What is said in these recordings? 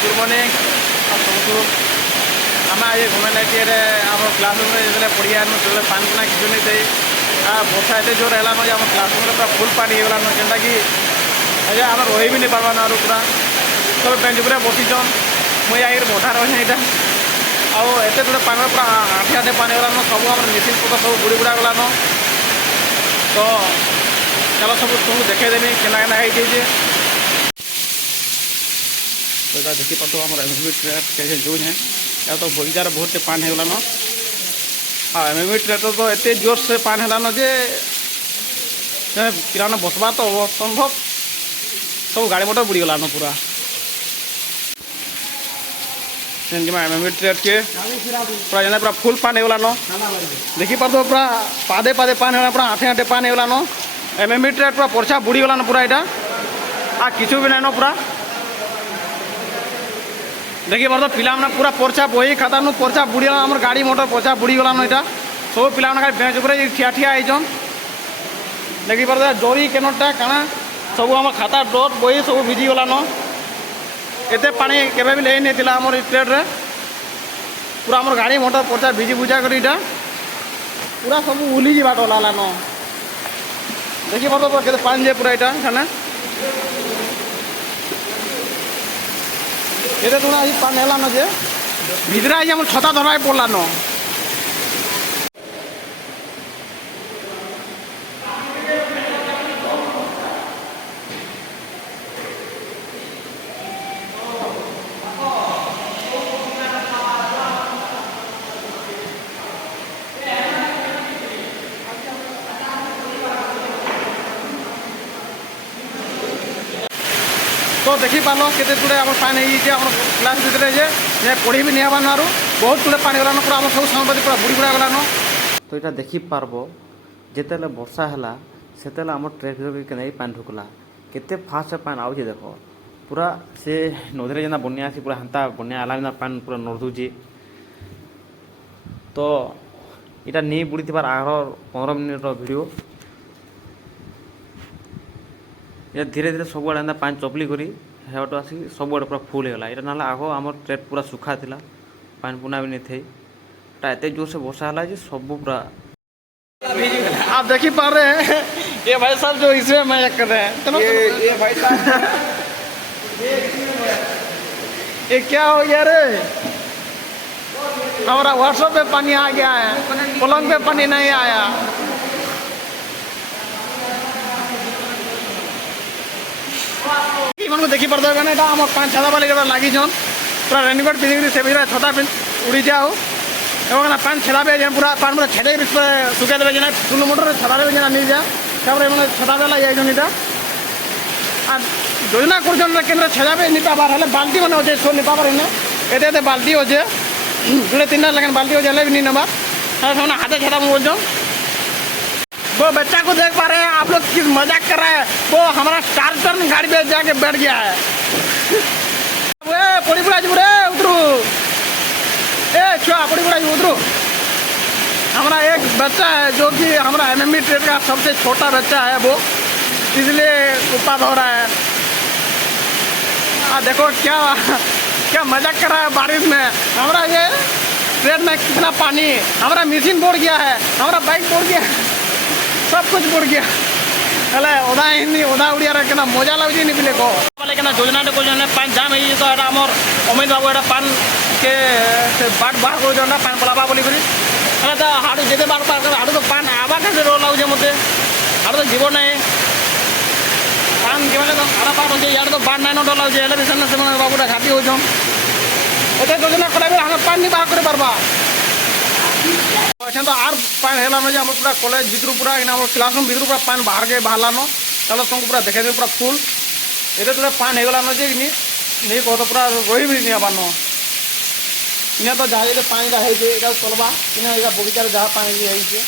Good morning सबको आम आज घुमेन आम क्लासरूम में पढ़िया जो पानी पुना किसी नहीं थे वर्षा एत जोर है आम क्लासरूम में पूरा फुल पानी होगलान जेनटा कि आज आम रही भी नहीं पार्बान और पूरा सब बेंच पूरा बसीचन मुझे आई बठा रही यहाँ आउ एत जोड़े पानी पूरा आठे आठे पानी होगलान सब आम मेसीन पत्र सब बुड़ी बुड़ा गलान तो चलो सब तुमको देखेदेमी केना केना है तो इधर देखी पातो हमारा एमएमबी ट्रैक्टर जो है या तो बगीचार बहुत पान होगलान हाँ एमएमबी ट्रैक्टर तो एत जोर से पान होगलान जे पिलाने बसवा तो असंभव सब गाड़ी मोटर बुड़ी गलान पूरा एमएमबी ट्रैक्टर के पूरा जेना पूरा फुल पान होगलान देखी पातो पूरा पादे पादे पान होगलान पूरा आठे आठे पान होगलान एमएमबी ट्रैक्टर पूरा पर्चा बुड़ी गलान पूरा यहाँ किचु भी नाइन पूरा देखिए बर्द पिला पूरा पर्चा बही खाता पर्चा बुड़ीगला आम गाड़ी मोटर पर्चा बुड़ीगलान यहाँ सब पिला खाली बेंच उपर ठिया ठिया होचन देखी बर्द जरी केनटा काना सब आम खाता डट बही सब भिजी गलान एत पानी केवे भी नहीं था आम ट्रेड्रे पूरा आम गाड़ी मोटर पर्चा भिजी भुजा कर पूरा सब उली जा डलान देखी बर्द के पानी जे पूरा यहाँ ये तुम्हारा आज पान हेलान जे भितरे आज आम छता धरवाई पड़लान तो देखी पाल के गुड़े आम पानी आम क्लास भितर जे पढ़ी भी नहीं आर बहुत गुड़े पानी गलान पूरा आम सब सामग्री पूरा बुड़ी बुड़ा गलान तो यहाँ देखी पार्ब जिते वर्षा है से आम ट्रेक के नहीं पानी ढुकला केते फास्ट पानी आउे देख पूरा से नदी जेना बनिया आसी पूरा हेन्ता बनिया आला पानी पूरा नर्दुची तो यहाँ नहीं बुड़ी थी आगर 15 मिनिट वीडियो ये धीरे धीरे सब आड़े पानी चपली करी हेटू आसिक सब आड़े पूरा फुल होगा यहाँ ना आग आम ट्रेट पूरा सुखा था पानी पुना भी नहीं थे एत जोर से वर्षा है सब पूरा आप देख ही पा रहे हैं ये भाई साहब जो इसमें मजाक कर रहे हैं ये भाई साहब ये क्या हो गया रे हमारा व्हाट्सएप पे पानी आ गया है पलंग पे पानी नहीं आया को देखी पड़ता है ना आम पान छाता बाली लगी पूरा रेनकोट पिंधि से छता उड़ी जाओ एवं पान छेदा पे पूरा पान पूरा छेदे सुखे देवे जेना टुलु मोटर छता जेना नहीं जाए छता दे लगे और योजना कर छेदा पे नहीं पाबार है बाल्टी मैंने अच्छे सो नहीं पाबार एत एत बाल्टी अच्छे जुड़े 3 लगन बाल्टी अच्छे भी नहीं नंबर हाथे छेदा बोल वो बच्चा को देख पा रहे हैं आप लोग किस मजाक कर रहे हैं वो हमारा स्टार टर्न गाड़ी पे जाके बैठ गया है पड़ी बुढ़ा बुढ़े उतरू पड़ी बुढ़ा उतरू हमारा एक बच्चा है जो कि हमारा एमएमबी ट्रेड का सबसे छोटा बच्चा है वो इसलिए उत्पाद हो रहा है देखो क्या क्या मजाक कर रहा है बारिश में हमारा ये ट्रेन में कितना पानी हमारा मशीन बोड़ गया है हमारा बाइक बोड़ गया है सब कुछ बुड़ गया हेल्ले ओदा हिंदी ओदा उड़िया मजा लगे नहीं पिले को योजना को पान जाम है तो आमर अमित बाबू एटा पान के बाट बाहर कर पान पलाबा बोली हाड़ू जेते बार हाड़ू तो पान आवा कैसे रो लगे मत हाड़ू तो जीव ना पान क्या आड़ा पान अच्छे यार तो बाट नाइन डर लगे से बाबूटा घाटी होचन एत योजना कला हमें पान नहीं बाहर कर पार्बा तो आर पान हेलान आम पूरा कॉलेज भितर पूरा आम क्लासरूम भितर पूरा पान बाहर के बाहरलान चलो तुमको पूरा देखा पूरा फुल ये तो पान होगलान जे नहीं कह तो पूरा रही भी नहीं पान इना तो जहाँ ये पानी है चलवा इना बगीचार जहाँ पानी है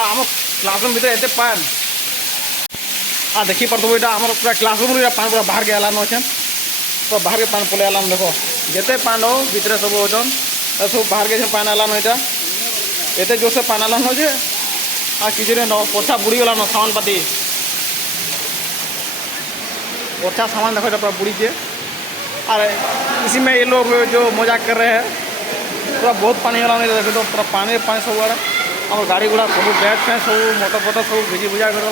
आम क्लासरूम भितर एत पान देखी पार्थ यहाँ आम पूरा क्लासरूम पान पूरा बाहर के हेलान अच्छे पूरा बाहर के पान पलि आलान देख जिते पान हो भितर सब ओजन सब बाहर के पान आलान यहाँ एत जोर से पान आलान जे किसी पर्चा बुड़ी गलान सामान पाती पर्चा सामान देखो पूरा बुड़ी और इसी में ये लोग जो मजाक कर रहे हैं पूरा बहुत पानी गला देखे तो पूरा पानी पानी सब आड़े आम गाड़ी गुड़ा सब बैग फैग सब मोटर फोटर सब भिजी भुजा कर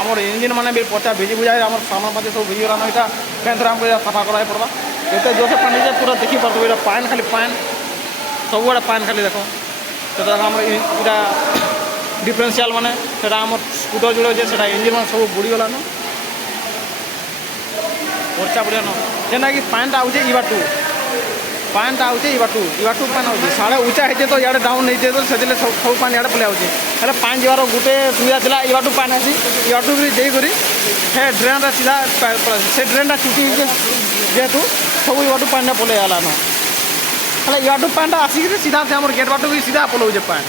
आम इंजिन मैंने भी पचा भिजी भुजा आम सामान पाती सब भिजी गलान यहाँ फैन थोड़ा हमको सफा करा पड़वा एत जोर से पानी पूरा देखी पार्थ ये पान खाली पान सब आड़े पान खाली देख तो आम इटा डिफरेंशियल माने आम स्कूटर जोड़े से इंजिन मान सब बुड़ी गलान वर्षा बुढ़िया न जेना कि पानटा आउे इवाटू पानटा आउे इवाटू पान आउे साढ़े ऊँचा होते तो इे डाउन होते तो से सब पान इे पलि आउे हेल्ले पान जबार गोटे सुविधा था इवाटू पान आसी इवाटू भी देकर हे ड्रेन सीधा से ड्रेनटा चुटी जेहेतु सब इवाटू पान पलि गलान हेल्ले इवाटू पानटा आसिक सीधा से आम गेट बाटू भी सीधा पलाऊे पान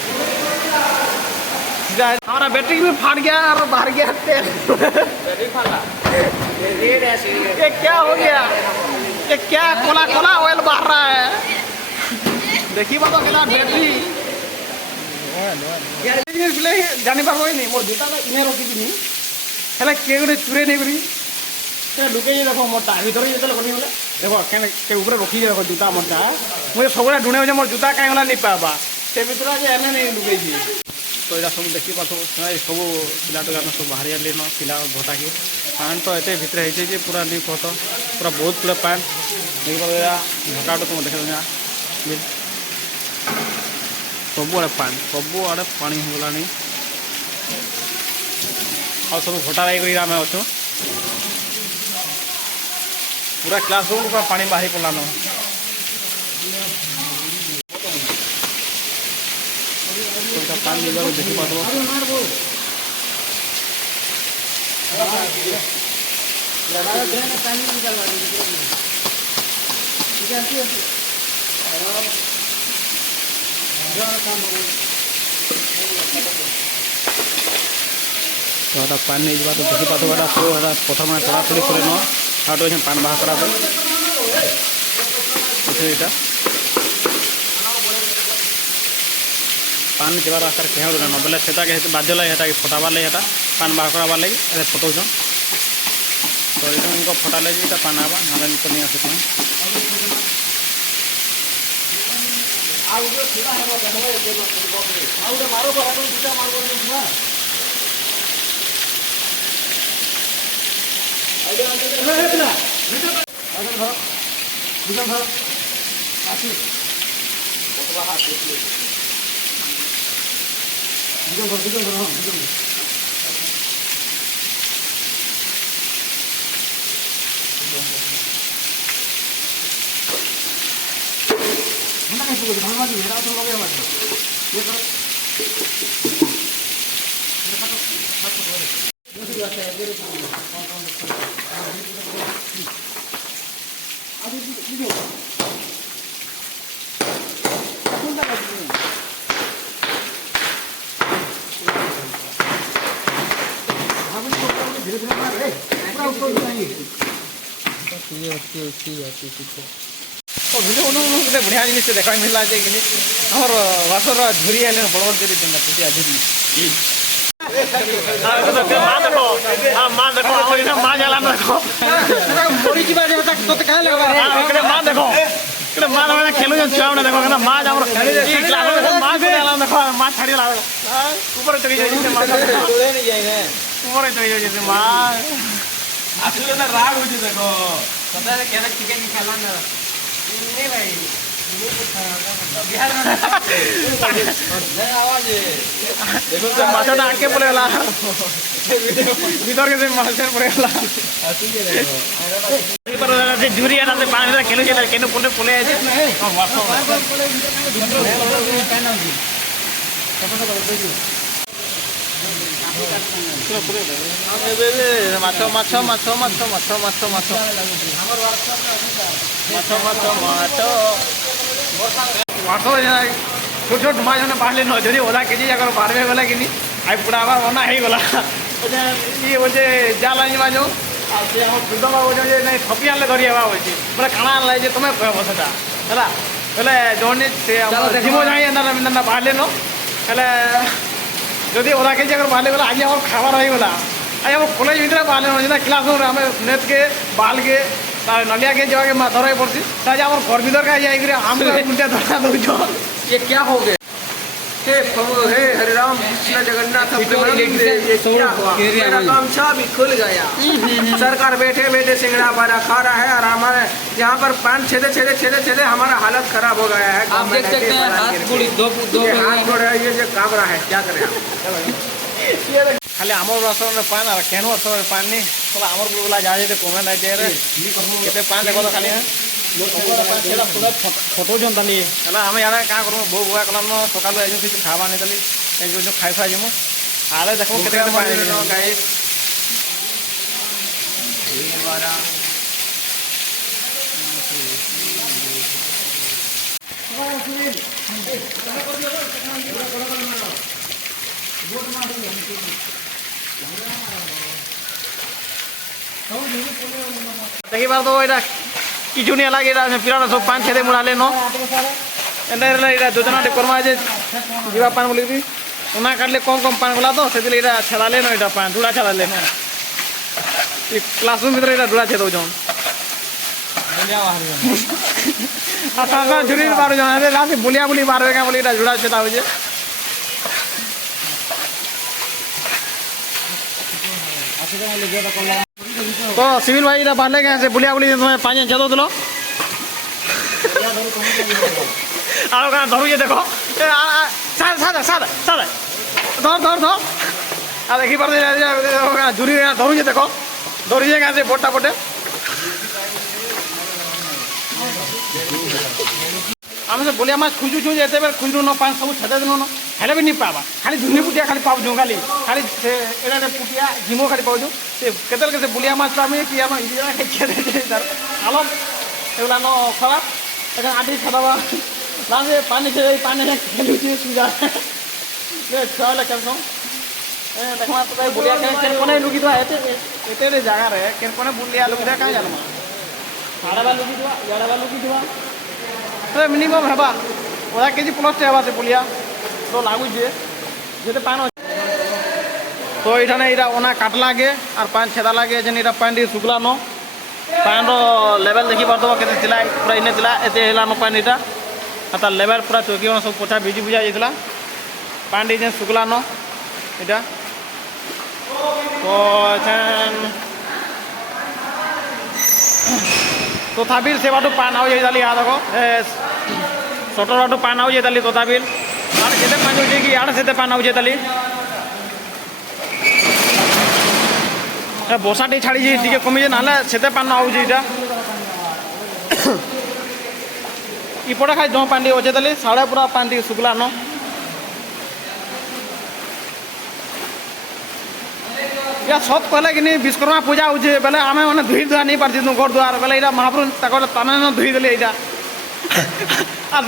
सीधा हमारा बैटरी भी फाट गया और बाहर गया तेल ये क्या हो गया ये क्या कोला कोला ऑयल बाहर रहा है देखिए बाबा क्या बैटरी जानी पार नहीं मोर जूता तो इन्हें रखी नहीं हेल्ले किए गोटे चुरे नहीं करी लुके देख मोटा भर जो देख के ऊपर रखी देख जूता मोटा मुझे सब ढूंढे मोर जूता कहीं गला नहीं पाबा से भर एने नहीं लुके तो यहाँ सब देखी पार्थ सब पिला सब बाहरी आले न पिला भटा के पान तो एत भितर होती पूरा नहीं कहत पूरा बहुत पूरा पान देखिए भटा तुम देख सब आड़े पान सब आड़े पानी हो गला और सब भटा रही आम अच्छु पूरा क्लासरूम पूरा पानी बाहरी पड़ान पान देखी पार्थ पान नहीं जा तो देखी पार्थ प्रथम थोड़ा थोड़ी करे न आठ पान बाहा करा यहाँ पान जबार आकार कह न बोले से बाध्य लगे फटाबार लगे पान बाहर कराबार लगे फटाऊन तो ये फटा लगे पान आवा ना तो नहीं आसे तो भिडियो गोटे बढ़िया जिन देखा मिलला कि आमर वासर झुरी आए बड़ बड़ झुरी पूजा झुरी माँ देखो माँ जाला देखो मरी जी माँ देखो माँ खेलु छुआ मैंने देखो माँ माँ देखो माँ छाड़ी ऊपर चढ़ी जाए ऊपर चढ़ी जाए माँ राग हो देखो चिकेन खेला नहीं भाई देखो तो माछटा आके पड़ेगा भीतर के माछ पड़ेगा झुरी पानी खेलु केनु पुणे पले माछ माछ माछ माछ माछ माछ माछ छोट छोट माछ मैंने बाहर नजरी ओदा के जी अगर बाहर गला कि आई पूरा आवार बना हो गला ये बोलते जाल आनी जो शुद्ध बाबू नहीं थपी आने धरी हवा बोलছি बोले काଣା आनला जे तुम्हें कहब सेटा है बोले जौन से जीव जाए बाहर नो हेल्ले जदि ओदा के जी अगर बाहर गला आज खाबार हो गला आज हम कॉलेज भीतर बाहर क्लासरूम आम नेट के बाल के नलिया के जगह धरा पड़ी आज आम घर भीतर का जाकर आम गुंजा धरा दौच ये क्या हो गया? हे प्रभु, हे हरिराम कृष्ण जगन्नाथ मेरा गामछा भी खुल गया। सरकार बैठे बैठे सिंगड़ा बना खा रहा है और हमारे यहाँ पर पान छेदे छेदे छेदे छेदे हमारा हालत खराब हो गया है। आप देख सकते हैं हाथ जोड़े ये जो काम रहा है, क्या करें खाली आमर रस पान और केनु रस पान नहीं थोड़ा आमर गुला जा कमे ना दे केते पान देखो तो खाली फटो ताली है आम यार क्या करूँ बो बुआ कल सकाल किसी खावा नहीं ताली जो खाई खुआ जीमु आरे देखो केते पान गाइस देखी बार तो এটা কিছু নিয়ে লাগে এটা পিরানা সব পান ছেদে মুড়ালে ন এটা যোজনাটা করমা যে যা পান বলি ওনা কাটলে কম কম পান গুলা তো সেদিলে এটা ছেড়ালে ন এটা পান দুড়া ছেড়ালে ন ক্লাসরুম ভিতরে এটা দুড়া ছেদ দৌছন আর সাংসা ঝুরি বার জন রাতে বুলিয়া বুলি বার হয়ে বলি এটা জুড়া ছেদা হয়েছে तो सिविल भाई इधर बाहर गए से बुलिया बुली तुम्हें पानी छेदो दिलो आरो का धरू ये देखो सादा सादा सादा सादा धर धर धर आ देखी पर झुरी धरू ये देखो धरू ये से बोटा बोटे आम से बुलिया माछ खुजु छू एते बेर खुजु न पान सब छेदे दिनो न हेले भी नहीं पावा खाली झुनी पुटिया खाली पाऊ जो खाली खाली एना पुटिया जिमो खाली पाऊ जो से केतल के बुलिया माछ आमे कि आम इदिरा के छेदे दर आलो एगला न खराब एखन आटी छदावा ना से पानी छे पानी खेलु छी सुजा ले छाले केसो ए देखमा तो बुलिया के कोने लुकी तो एते एते रे जगह रे केन कोने बुलिया लुकी का जानो आड़ाबा लुकी दिवा याड़ाबा लुकी दिवा मिनिमम हेबा 1 केजी प्लस हेबा से बुलिया तो लागुचे যেতে পান তো এখানে এরা ওনা কাট লাগে আর পান ছেদা লাগে যেন এটা পান দিয়ে শুকলানো পানর লেভেল দেখি পারতো কেতে ଥିଲା পুরা ইনে ଥିଲା এতে হেলানো পান এটা আর তার লেভেল পুরা চৌকি সব পোছা ভিজি বুঝা যাইছিলা পান দিয়ে যেন শুকলানো এটা তো তথাপিল সেবাটো পান আও যাইতালি আ দেখো সটর বাটো পান আও যাইতালি তথাপিল আর যেতে পান হচ্ছে কি আর সেতে পান আউছে তালি বসাটি ছাড়িছে টিকে কমিছে নাহলে সেতে পান আউছে এটা ইপটে খাই জ পান অছে তালি সাড়ে পুরা পান টিকে শুকলান या सब कहले कि विश्वकर्मा पूजा होचे बेले आमे माने धुई धुआ नहीं पारती घर दुआर बेले इटा महाप्रभु तक तने धुई देले इटा আর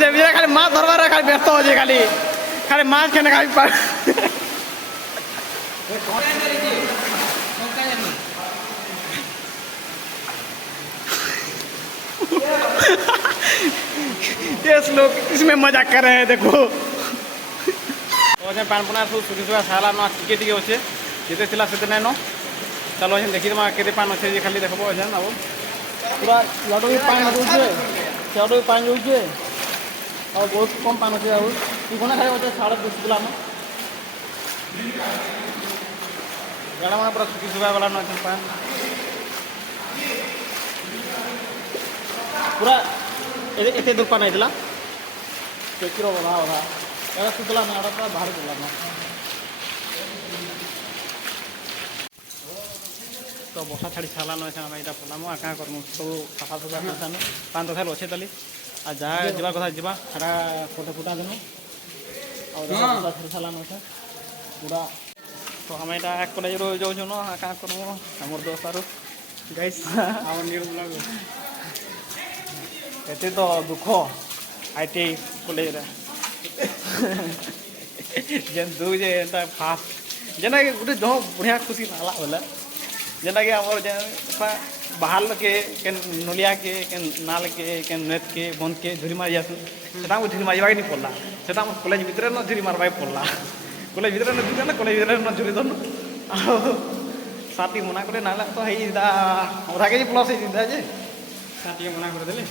দেবীরা খালি মাছ ধরবার খালি ব্যস্ত হচ্ছে খালি খালি মাছ কেনে খাই পার ये लोग इसमें मजाक कर रहे हैं देखो पान पुना सब सुखी सुखा साला ना टिके टिके अच्छे जिते थिला सेते नाइन चलो देखी केते पान अच्छे खाली देखो अजन अब पूरा लडू भी पान दौचे चौड़ भी पान दौचे और बहुत कम पान अच्छे और कोना खाली अच्छे 10.5 किलो गाड़ा मैंने पूरा सुखी सुखा वाला अच्छे पान पूरा एते दूर पान आइला केकिरो बड़ा बड़ा एड़ा सुतला ना एड़ा बाहर चला ना तो बसा छाड़ी साला न आम यहाँ पलामु आ क्या करमु सब सफा सुफा करसानु पान तो खाली अच्छे ताली आ जहाँ जा कथा जा सारा फोटा फुटा देनु और छाड़ी साला न पूरा तो आम यहाँ एक कलेज जाऊँ न आ क्या करमु आम दोस्त आर गाइस एते तो दुख आईटी कलेज जेन दू जे फास्ट जेना गोटे जो बढ़िया खुशी नाला बोले जेना कि आमर जे बाहर के नलिया के नाल के नेत के बंद के झुरी मारी जासन सेटा झुरी मारवा नहीं पड़ला सेटा कलेज भितर न झुरी मारवा पड़ला कलेज भितर न कलेज भितर न झुरी धरन ଆଉ ସାର୍ ଟିକେ ମନା କଲେ ନହେଲେ ତ ହେଇଯାଇଥିଲା ଅଧା କେଜି ପ୍ଲସ୍ ହେଇଯାଇଥିଲା ଯେ ସାର୍ ଟିକେ ମନା କରିଦେଲେ।